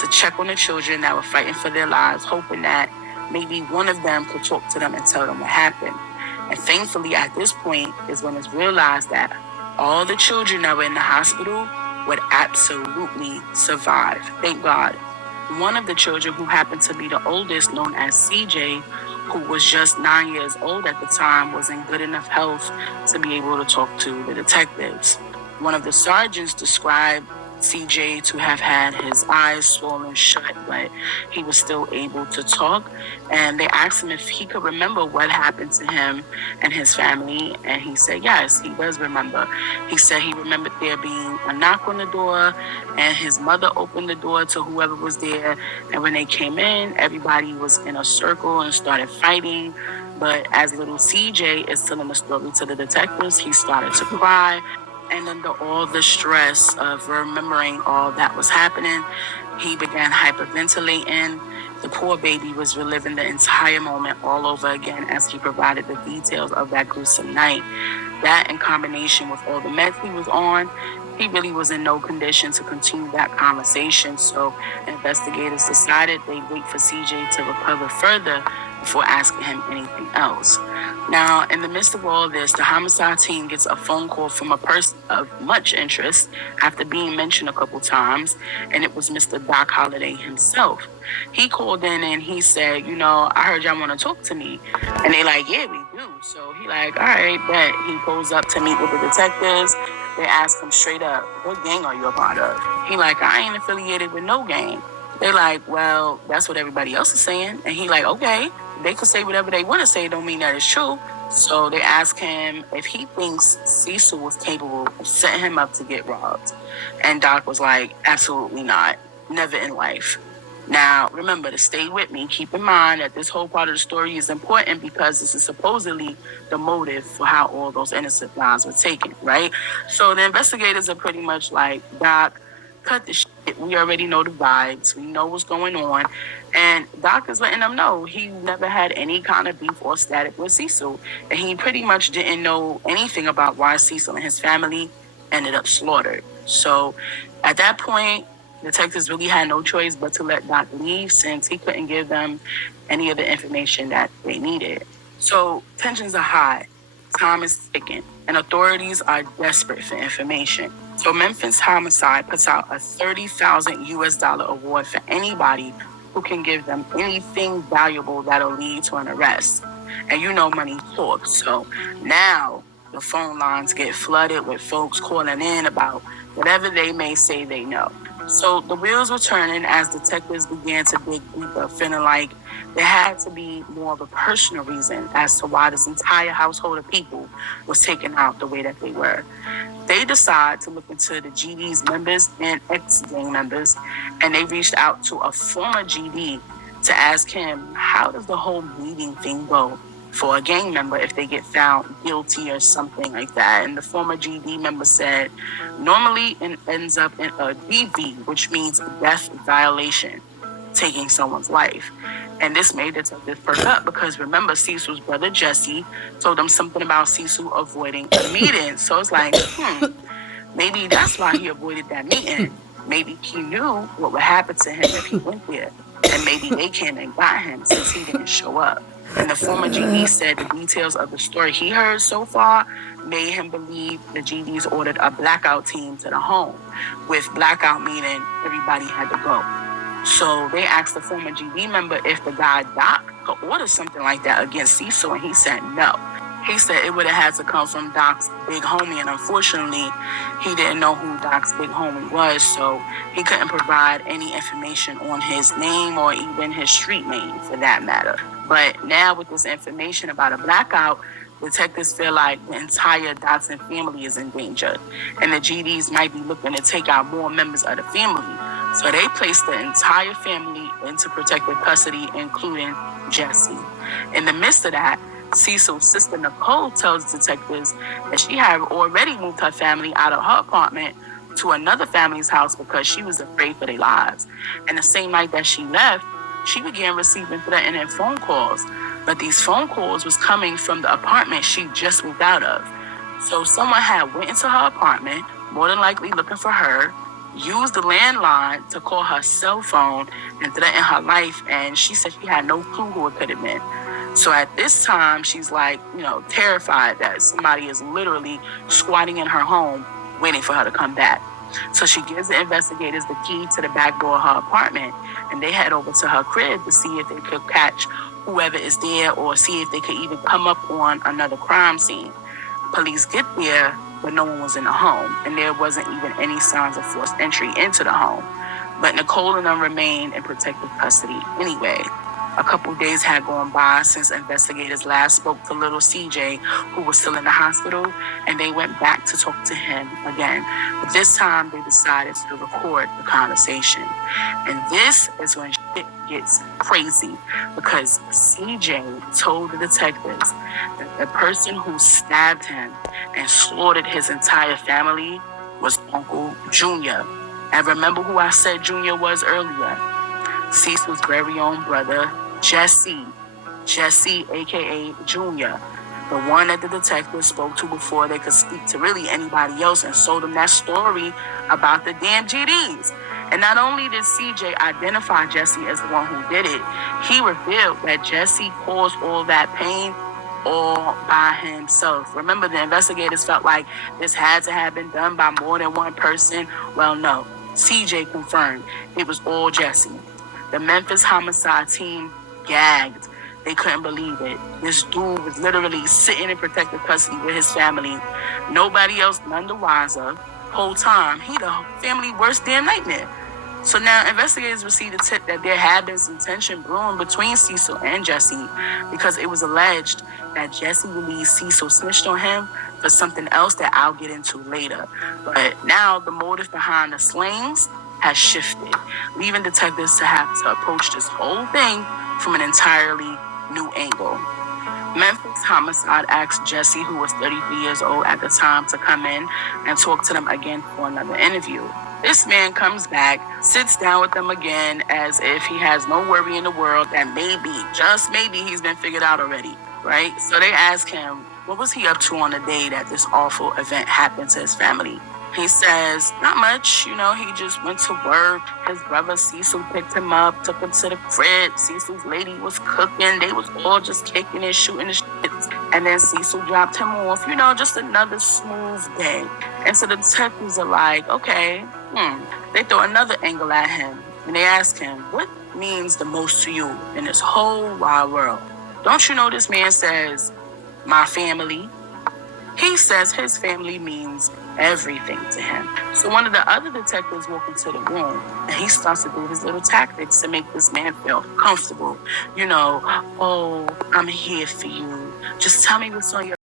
to check on the children that were fighting for their lives, hoping that maybe one of them could talk to them and tell them what happened. And thankfully, at this point is when it's realized that all the children that were in the hospital would absolutely survive. Thank God. One of the children, who happened to be the oldest, known as CJ, who was just 9 years old at the time, was in good enough health to be able to talk to the detectives. One of the sergeants described CJ to have had his eyes swollen shut, but he was still able to talk. And they asked him if he could remember what happened to him and his family, and he said yes, he does remember. He said he remembered there being a knock on the door, and his mother opened the door to whoever was there, and when they came in, everybody was in a circle and started fighting. But as little CJ is telling the story to the detectives, he started to cry. And under all the stress of remembering all that was happening, he began hyperventilating. The poor baby was reliving the entire moment all over again as he provided the details of that gruesome night. That, in combination with all the meds he was on, he really was in no condition to continue that conversation. So investigators decided they'd wait for CJ to recover further before asking him anything else. Now, in the midst of all this, the homicide team gets a phone call from a person of much interest after being mentioned a couple times, and it was Mr. Doc Holliday himself. He called in and he said, I heard y'all want to talk to me. And they like, yeah, we do. So he like, all right, bet. He pulls up to meet with the detectives. They ask him straight up, what gang are you a part of? He like, I ain't affiliated with no gang. They like, well, that's what everybody else is saying. And he like, okay, they could say whatever they want to say, don't mean that it's true. So they ask him if he thinks Cecil was capable of setting him up to get robbed. And Doc was like, absolutely not. Never in life. Now, remember to stay with me. Keep in mind that this whole part of the story is important because this is supposedly the motive for how all those innocent lives were taken, right? So the investigators are pretty much like, Doc, cut the shit. We already know the vibes. We know what's going on. And Doc is letting them know he never had any kind of beef or static with Cecil. And he pretty much didn't know anything about why Cecil and his family ended up slaughtered. So at that point, detectives really had no choice but to let Doc leave since he couldn't give them any of the information that they needed. So tensions are high. Time is ticking, and authorities are desperate for information. So Memphis Homicide puts out a $30,000 US award for anybody who can give them anything valuable that'll lead to an arrest. And money talks. So now the phone lines get flooded with folks calling in about whatever they may say they know. So the wheels were turning as detectives began to dig deeper, feeling like there had to be more of a personal reason as to why this entire household of people was taken out the way that they were. They decided to look into the GD's members and ex-gang members, and they reached out to a former GD to ask him, how does the whole meeting thing go for a gang member if they get found guilty or something like that? And the former GD member said, normally it ends up in a DV, which means death violation, taking someone's life. And this made detectives perk up because remember, Cecil's brother Jesse told them something about Cecil avoiding a meeting. So it's like, maybe that's why he avoided that meeting. Maybe he knew what would happen to him if he went there. And maybe they came and got him since he didn't show up. And the former GD said the details of the story he heard so far made him believe the GDs ordered a blackout team to the home, with blackout meaning everybody had to go. So they asked the former GD member if the guy Doc could order something like that against Cecil, and he said no. He said it would have had to come from Doc's big homie, and unfortunately, he didn't know who Doc's big homie was, so he couldn't provide any information on his name or even his street name, for that matter. But now with this information about a blackout, detectives feel like the entire Dotson family is in danger, and the GDs might be looking to take out more members of the family. So they placed the entire family into protective custody, including Jesse. In the midst of that, Cecil's sister Nicole tells detectives that she had already moved her family out of her apartment to another family's house because she was afraid for their lives. And the same night that she left, she began receiving threatening phone calls. But these phone calls was coming from the apartment she just moved out of. So someone had went into her apartment, more than likely looking for her, used the landline to call her cell phone and threaten her life. And she said she had no clue who it could have been. So at this time, she's like, terrified that somebody is literally squatting in her home waiting for her to come back. So she gives the investigators the key to the back door of her apartment, and they head over to her crib to see if they could catch whoever is there or see if they could even come up on another crime scene. Police get there, but no one was in the home, and there wasn't even any signs of forced entry into the home. But Nicole and them remained in protective custody anyway. A couple days had gone by since investigators last spoke to little CJ, who was still in the hospital, and they went back to talk to him again. But this time they decided to record the conversation. And this is when shit gets crazy, because CJ told the detectives that the person who stabbed him and slaughtered his entire family was Uncle Junior. And remember who I said Junior was earlier? Cecil's very own brother, Jesse, aka Junior, the one that the detective spoke to before they could speak to really anybody else and sold them that story about the damn GDs. And not only did CJ identify Jesse as the one who did it, he revealed that Jesse caused all that pain all by himself. Remember, the investigators felt like this had to have been done by more than one person. Well, no. CJ confirmed it was all Jesse. The Memphis homicide team gagged. They couldn't believe it. This dude was literally sitting in protective custody with his family. Nobody else none the wiser. Whole time, he the family worst damn nightmare. So now investigators received a tip that there had been some tension brewing between Cecil and Jesse, because it was alleged that Jesse believed Cecil snitched on him for something else that I'll get into later. But now the motive behind the slayings has shifted, leaving detectives to have to approach this whole thing from an entirely new angle. Memphis Homicide asked Jesse, who was 33 years old at the time, to come in and talk to them again for another interview. This man comes back, sits down with them again as if he has no worry in the world that maybe, just maybe, he's been figured out already, right? So they ask him, what was he up to on the day that this awful event happened to his family? He says, not much, he just went to work. His brother Cecil picked him up, took him to the crib. Cecil's lady was cooking. They was all just kicking and shooting the shit. And then Cecil dropped him off, just another smooth day. And so the detectives are like, okay, They throw another angle at him, and they ask him, what means the most to you in this whole wide world? Don't you know this man says, my family? He says his family means everything to him. So one of the other detectives walks into the room, and he starts to do his little tactics to make this man feel comfortable. Oh, I'm here for you. Just tell me what's on your